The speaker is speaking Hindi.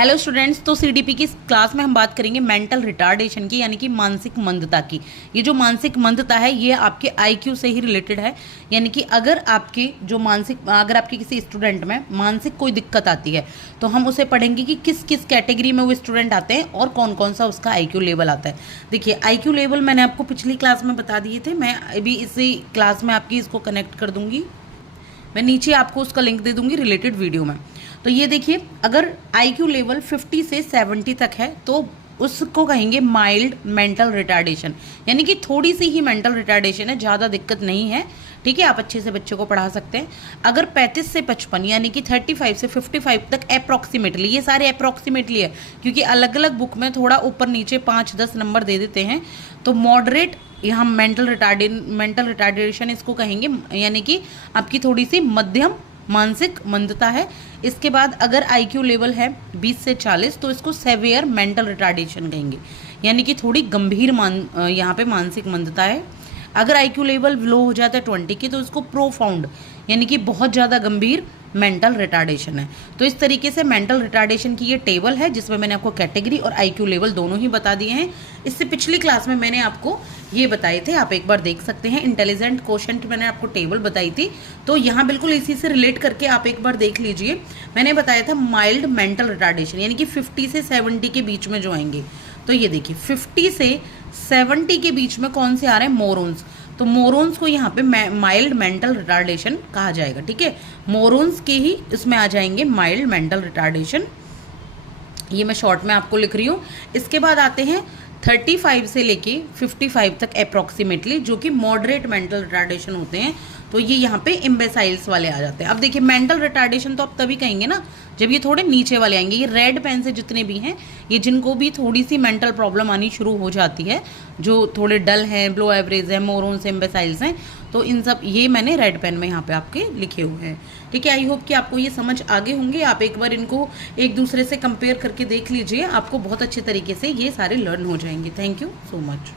हेलो स्टूडेंट्स, तो सीडीपी की क्लास में हम बात करेंगे मेंटल रिटार्डेशन की, यानी कि मानसिक मंदता की। ये जो मानसिक मंदता है ये आपके आईक्यू से ही रिलेटेड है। यानी कि अगर आपके किसी स्टूडेंट में मानसिक कोई दिक्कत आती है तो हम उसे पढ़ेंगे कि किस किस कैटेगरी में वो स्टूडेंट आते हैं और कौन कौन सा उसका आईक्यू लेवल आता है। देखिए, आईक्यू लेवल मैंने आपको पिछली क्लास में बता दिए थे, मैं अभी इसी क्लास में आपकी इसको कनेक्ट कर दूंगी। मैं नीचे आपको उसका लिंक दे दूंगी रिलेटेड वीडियो में। तो ये देखिए, अगर आईक्यू लेवल 50 से 70 तक है तो उसको कहेंगे माइल्ड मेंटल रिटार्डेशन, यानी कि थोड़ी सी ही मेंटल रिटार्डेशन है, ज़्यादा दिक्कत नहीं है। ठीक है, आप अच्छे से बच्चे को पढ़ा सकते हैं। अगर 35 से 55 यानी कि 35 से 55 तक अप्रॉक्सीमेटली, ये सारे अप्रॉक्सीमेटली है क्योंकि अलग अलग बुक में थोड़ा ऊपर नीचे 5-10 नंबर दे देते हैं। तो मॉडरेट यहाँ मेंटल रिटार्डेशन इसको कहेंगे, यानी कि आपकी थोड़ी सी मध्यम मानसिक मंदता है। इसके बाद अगर आईक्यू लेवल है 20 से 40 तो इसको सेवियर मेंटल रिटार्डेशन कहेंगे, यानी कि थोड़ी गंभीर यहाँ पे मानसिक मंदता है। अगर आईक्यू लेवल लो हो जाता है 20 की तो इसको प्रोफाउंड, यानी कि बहुत ज़्यादा गंभीर मेंटल रिटार्डेशन है। तो इस तरीके से मेंटल रिटार्डेशन की ये टेबल है जिसमें मैंने आपको कैटेगरी और आईक्यू लेवल दोनों ही बता दिए हैं। इससे पिछली क्लास में मैंने आपको ये बताए थे, आप एक बार देख सकते हैं। इंटेलिजेंट क्वोशेंट मैंने आपको टेबल बताई थी, तो यहाँ बिल्कुल इसी से रिलेट करके आप एक बार देख लीजिए। मैंने बताया था माइल्ड मेंटल रिटार्डेशन, यानी कि 50 से 70 के बीच में जो आएंगे। तो ये देखिए, 50 से 70 के बीच में कौन से आ रहे हैं? मोरॉन्स। तो मोरॉन्स को यहाँ पे माइल्ड मेंटल रिटार्डेशन कहा जाएगा। ठीक है, मोरॉन्स के ही इसमें आ जाएंगे माइल्ड मेंटल रिटार्डेशन। ये मैं शॉर्ट में आपको लिख रही हूँ। इसके बाद आते हैं 35 से लेके 55 तक अप्रॉक्सीमेटली, जो कि मॉडरेट मेंटल रिटार्डेशन होते हैं। तो ये यहाँ पे इम्बेसाइल्स वाले आ जाते हैं। अब देखिए, मेंटल रिटार्डेशन तो आप तभी कहेंगे ना जब ये थोड़े नीचे वाले आएंगे। ये रेड पेन से जितने भी हैं, ये जिनको भी थोड़ी सी मेंटल प्रॉब्लम आनी शुरू हो जाती है, जो थोड़े डल हैं, ब्लो एवरेज है, मोरॉन्स, इम्बेसाइल्स हैं, तो इन सब ये मैंने रेड पेन में यहाँ पे आपके लिखे हुए हैं। ठीक है, आई होप कि आपको ये समझ आगे होंगे। आप एक बार इनको एक दूसरे से कंपेयर करके देख लीजिए, आपको बहुत अच्छे तरीके से ये सारे लर्न हो जाएंगे। Thank you so much.